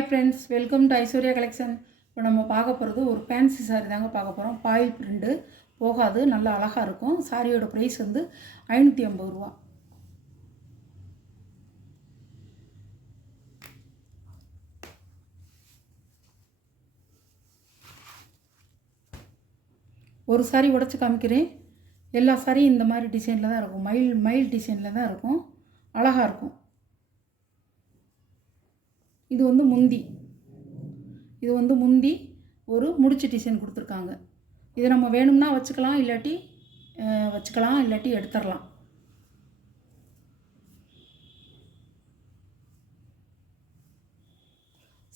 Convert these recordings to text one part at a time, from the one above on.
Hi friends, welcome to Aishwarya collection. இப்போ நம்ம பார்க்க போகிறது ஒரு ஃபேன்சி சாரி தாங்க பார்க்க போகிறோம். பாயில் பிரிண்டு போகாது, நல்லா அழகாக இருக்கும். சாரியோட ப்ரைஸ் வந்து 550 ரூபா. ஒரு சாரி உடச்சி காமிக்கிறேன். எல்லா சாரியும் இந்த மாதிரி டிசைனில் தான் இருக்கும். மயில் டிசைனில் தான் இருக்கும். அழகாக இருக்கும். இது வந்து முந்தி ஒரு முடிச்சு டிசைன் கொடுத்துருக்காங்க. இதை நம்ம வேணும்னா வச்சுக்கலாம், இல்லாட்டி எடுத்துடலாம்.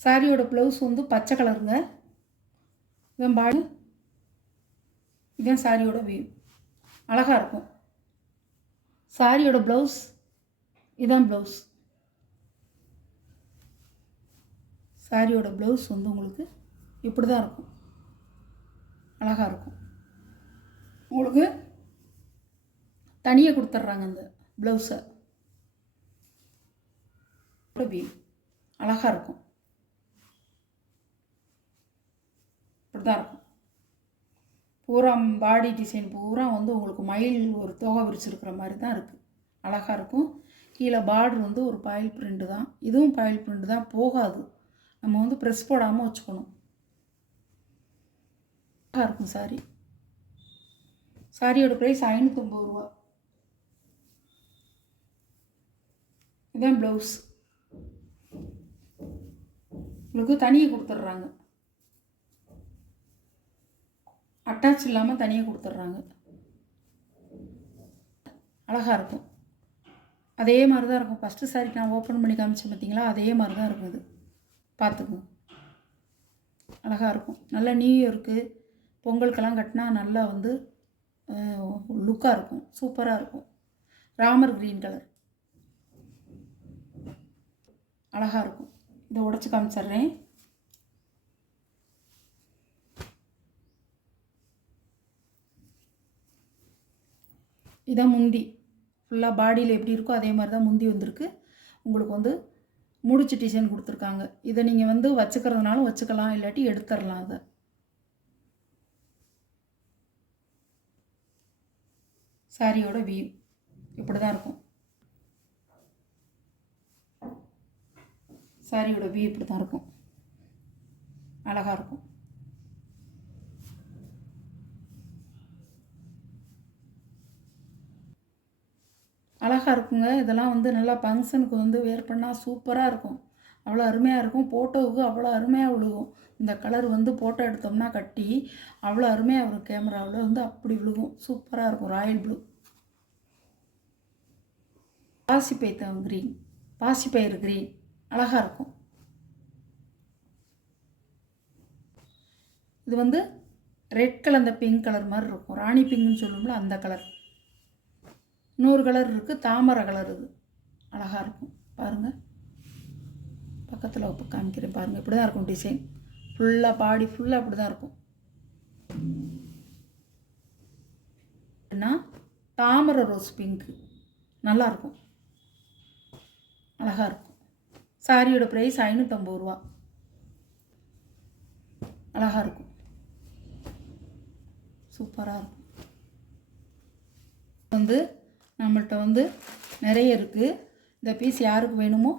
சாரியோட ப்ளவுஸ் வந்து பச்சை கலருங்க. இதான் பாடி, இதான் சாரியோட வியூ. அழகாக இருக்கும். சாரியோட ப்ளவுஸ் இதான் ப்ளவுஸ். சாரியோட ப்ளவுஸ் வந்து உங்களுக்கு இப்படி தான் இருக்கும். அழகாக இருக்கும். உங்களுக்கு தனியாக கொடுத்துட்றாங்க இந்த ப்ளவுஸை. வியூ அழகாக இருக்கும். இப்படி தான் இருக்கும். பூரா பாடி டிசைன் பூரா வந்து உங்களுக்கு மயில் ஒரு தோகை விரிச்சிருக்கிற மாதிரி தான் இருக்குது. அழகாக இருக்கும். கீழே பார்டர் வந்து ஒரு பாயில் பிரிண்டு தான். இதுவும் பாயில் பிரிண்டு தான், போகாது. நம்ம வந்து ப்ரெஸ் போடாமல் வச்சுக்கணும். அழகாக இருக்கும் சாரி. சாரியோட ப்ரைஸ் 550 ரூபா. இதுதான் ப்ளவுஸ். உங்களுக்கு தனியாக கொடுத்துட்றாங்க. அட்டாச் இல்லாமல் தனியாக கொடுத்துட்றாங்க. அழகாக இருக்கும். அதே மாதிரி தான் இருக்கும். ஃபஸ்ட்டு சாரி நான் ஓப்பன் பண்ணி காமிச்சேன் பார்த்தீங்களா, அதே மாதிரி தான் இருக்கும். இது பார்த்துக்குங்க. அழகாக இருக்கும். நல்லா நியூ இயருக்கு பொங்கலுக்கெல்லாம் கட்டினா நல்லா வந்து லுக்காக இருக்கும். சூப்பராக இருக்கும். ராமர் க்ரீன் கலர் அழகாக இருக்கும். இதை உடச்சி காமிச்சிட்றேன். இதான் முந்தி. ஃபுல்லாக பாடியில் எப்படி இருக்கோ அதே மாதிரி தான் முந்தி வந்திருக்கு. உங்களுக்கு வந்து முடிச்சு டிசைன் கொடுத்துருக்காங்க. இதை நீங்கள் வந்து வச்சுக்கிறதுனாலும் வச்சுக்கலாம், இல்லாட்டி எடுத்துடலாம். அதை சாரியோட வியூ இப்படி தான் இருக்கும். சாரியோட வியூ இப்படி தான் இருக்கும். அழகாக இருக்கும். அழகாக இருக்குங்க. இதெல்லாம் வந்து நல்லா ஃபங்க்ஷனுக்கு வந்து வேர் பண்ணால் சூப்பராக இருக்கும். அவ்வளோ அருமையாக இருக்கும். ஃபோட்டோவுக்கு அவ்வளோ அருமையாக விழுகும். இந்த கலர் வந்து ஃபோட்டோ எடுத்தோம்னா கட்டி அவ்வளோ அருமையாக வரும். கேமராவில் வந்து அப்படி விழுகும். சூப்பராக இருக்கும். ராயல் ப்ளூ, பாசிப்பயிறு க்ரீன் அழகாக இருக்கும். இது வந்து ரெட் கலர், அந்த பிங்க் கலர் மாதிரி இருக்கும். ராணி பிங்க்னு சொல்லுவோம்ல, அந்த கலர். இன்னொரு கலர் இருக்குது, தாமரை கலர். இது அழகாக இருக்கும். பாருங்கள், பக்கத்தில் காமிக்கிறேன் பாருங்கள். இப்படி தான் இருக்கும் டிசைன். ஃபுல்லாக பாடி ஃபுல்லாக அப்படி தான் இருக்கும். தாமரை ரோஸ் பிங்க்கு நல்லாயிருக்கும். அழகாக இருக்கும். சாரியோட ப்ரைஸ் 550 ரூபா. அழகாக இருக்கும். சூப்பராக இருக்கும். வந்து நம்மள்கிட்ட வந்து நிறைய இருக்குது. இந்த பீஸ் யாருக்கு வேணுமோ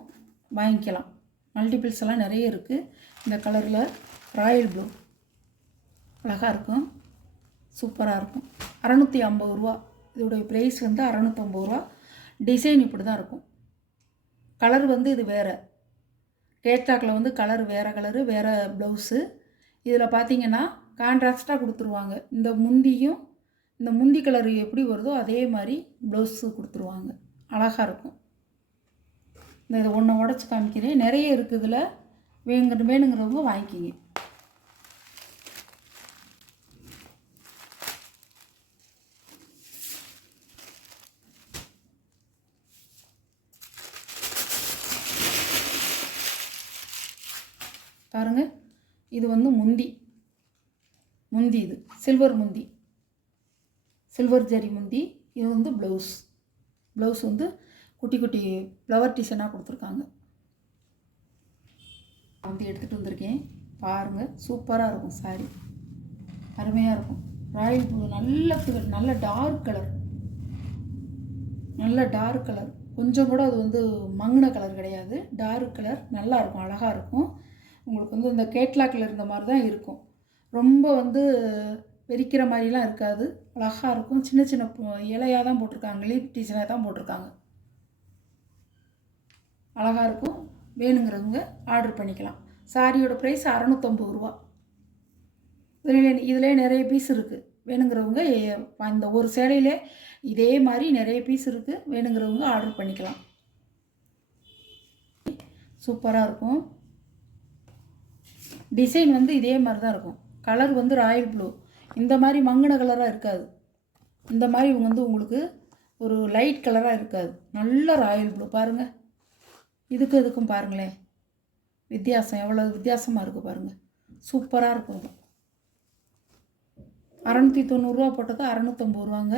வாங்கிக்கலாம். மல்டிபிள்ஸ் எல்லாம் நிறைய இருக்குது. இந்த கலரில் ராயல் ப்ளூ அழகாக இருக்கும். சூப்பராக இருக்கும். 650 ரூபா. இதோடைய ப்ரைஸ் வந்து 650 ரூபா. டிசைன் இப்படி தான் இருக்கும். கலர் வந்து இது வேறு. கேட்டாக்கில் வந்து கலர் வேறு கலரு, வேறு ப்ளவுஸு. இதில் பார்த்தீங்கன்னா கான்ட்ராஸ்ட்டாக கொடுத்துருவாங்க. இந்த முந்தி கலர் எப்படி வருதோ அதே மாதிரி ப்ளவுஸு கொடுத்துருவாங்க. அழகாக இருக்கும். இந்த இதை ஒன்று உடச்சி காமிக்கிறேன். நிறைய இருக்குது இதில். வேணுங்கிறவங்க வாங்கிக்கிங்க. பாருங்கள், இது வந்து முந்தி. இது சில்வர் ஜரி முந்தி. இது வந்து ப்ளவுஸ் வந்து குட்டி குட்டி ஃப்ளவர் டிசைனாக கொடுத்துருக்காங்க. வந்து எடுத்துகிட்டு வந்திருக்கேன் பாருங்கள். சூப்பராக இருக்கும் சாரி, அருமையாக இருக்கும். ராயல் ப்ளூ நல்ல டார்க் கலர், நல்ல டார்க் கலர். கொஞ்சம் கூட அது வந்து மங்கின கலர் கிடையாது, டார்க் கலர். நல்லா இருக்கும், அழகாக இருக்கும். உங்களுக்கு வந்து இந்த கேட்லாக்கில் இருந்த மாதிரி தான் இருக்கும். ரொம்ப வந்து வெறிக்கிற மாதிரிலாம் இருக்காது, அழகாக இருக்கும். சின்ன சின்ன இலையாக தான் போட்டிருக்காங்க, லீப் டிசைனாக தான் போட்டிருக்காங்க. அழகாக இருக்கும். வேணுங்கிறவங்க ஆர்டர் பண்ணிக்கலாம். சாரியோட ப்ரைஸ் 650 ரூபா. இதிலே நிறைய பீஸ் இருக்குது. வேணுங்கிறவங்க இந்த ஒரு சேலையிலே இதே மாதிரி நிறைய பீஸ் இருக்குது. வேணுங்கிறவங்க ஆர்டர் பண்ணிக்கலாம். சூப்பராக இருக்கும். டிசைன் வந்து இதே மாதிரி தான் இருக்கும். கலர் வந்து ராயல் ப்ளூ. இந்த மாதிரி மங்கின கலராக இருக்காது. இந்த மாதிரி வந்து உங்களுக்கு ஒரு லைட் கலராக இருக்காது. நல்ல ராயல் ப்ளூ பாருங்கள். இதுக்கும் பாருங்களேன் வித்தியாசம், எவ்வளோ வித்தியாசமாக இருக்குது பாருங்கள். சூப்பராக இருக்கும். இது 690 ரூபா போட்டது 650 ரூபாங்க.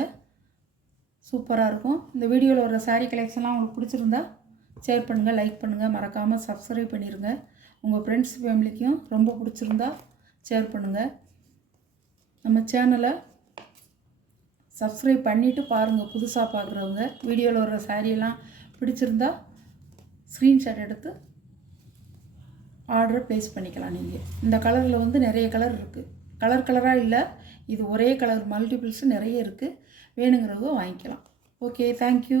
சூப்பராக இருக்கும். இந்த வீடியோவில் வர சாரீ கலெக்ஷன்லாம் உங்களுக்கு பிடிச்சிருந்தா ஷேர் பண்ணுங்கள், லைக் பண்ணுங்கள், மறக்காமல் சப்ஸ்கிரைப் பண்ணிடுங்க. உங்கள் ஃப்ரெண்ட்ஸ் ஃபேமிலிக்கும் ரொம்ப பிடிச்சிருந்தா ஷேர் பண்ணுங்கள். நம்ம சேனலை சப்ஸ்கிரைப் பண்ணிவிட்டு பாருங்கள். புதுசாக பார்க்குறவங்க வீடியோவில் வர சாரியெல்லாம் பிடிச்சிருந்தா ஸ்க்ரீன்ஷாட் எடுத்து ஆர்டர் ப்ளேஸ் பண்ணிக்கலாம். நீங்கள் இந்த கலரில் வந்து நிறைய கலர் இருக்குது. கலராக இல்லை, இது ஒரே கலர் மல்டிபிள்ஸ் நிறைய இருக்குது. வேணுங்கிறவங்க வாங்கிக்கலாம். Okay, thank you.